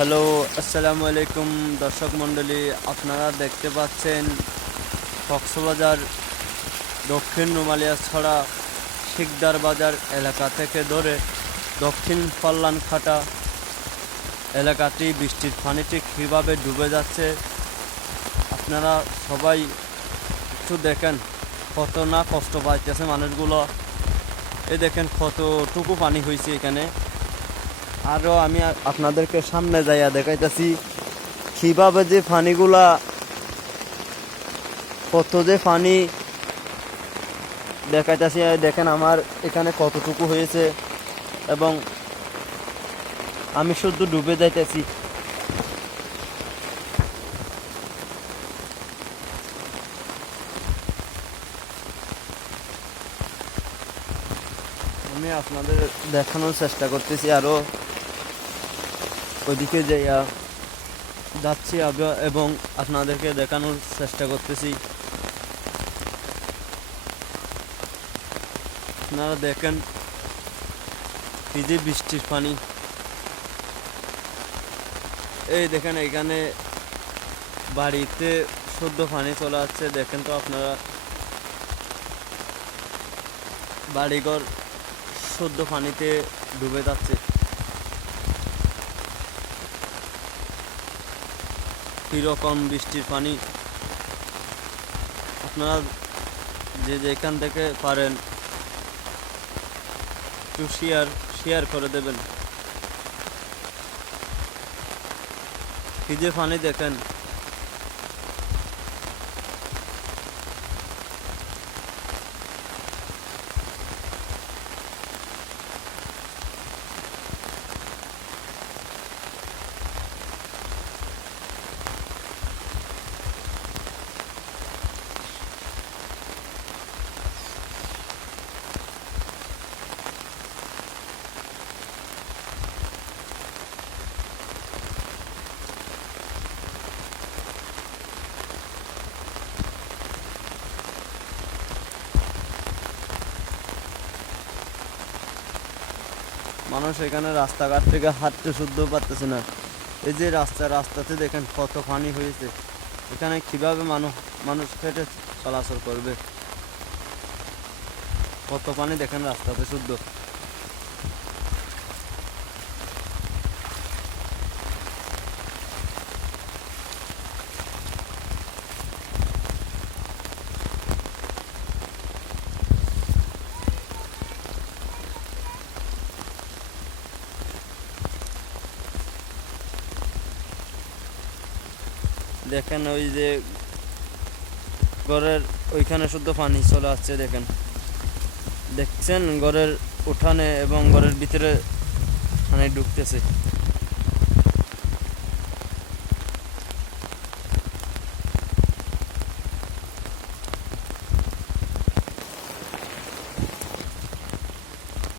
Hello, আসসালামু আলাইকুম দর্শক মণ্ডলী। আপনারা দেখতে পাচ্ছেন কক্সবাজার দক্ষিণ নোমালিয়াছড়া শিকদার বাজার এলাকা থেকে ধরে দক্ষিণ কল্যাণখাটা এলাকাটি বৃষ্টির পানিতে কীভাবে ডুবে যাচ্ছে আপনারা সবাই একটু দেখেন। কত না কষ্ট পাইতেছে মানুষগুলো। এই দেখেন কতটুকু পানি হয়েছে এখানে। আরও আমি আপনাদেরকে সামনে যাইয়া দেখাইতেছি কিভাবে যে পানিগুলা, কত যে পানি দেখাইতেছি। দেখেন আমার এখানে কতটুকু হয়েছে এবং আমি শুধু ডুবে যাইতেছি। আমি আপনাদের দেখানোর চেষ্টা করতেছি, আরও ওইদিকে যাইয়া যাচ্ছি এবং আপনাদেরকে দেখানোর চেষ্টা করতেছি। আপনারা দেখেন কি যে বৃষ্টির পানি। এই দেখেন এখানে বাড়িতে শুদ্ধ পানি চলে যাচ্ছে। দেখেন তো আপনারা, বাড়িঘর শুদ্ধ পানিতে ডুবে যাচ্ছে। কিরকম বৃষ্টির পানি, আপনারা যে যেখান থেকে পারেন একটু শেয়ার করে দেবেন। কি যে পানি দেখেন। মানুষ এখানে রাস্তাঘাট থেকে হাঁটতে শুদ্ধ পারতেছে না। এই যে রাস্তাতে দেখেন কত পানি হয়েছে। এখানে কিভাবে মানুষ হেঁটে চলাচল করবে। কত পানি দেখেন রাস্তাতে শুদ্ধ। দেখেন ওই যে ঘরের ওইখানে শুদ্ধ পানি চলে আসছে। দেখছেন ঘরের উঠানে এবং ঘরের ভিতরে পানি ঢুকতেছে।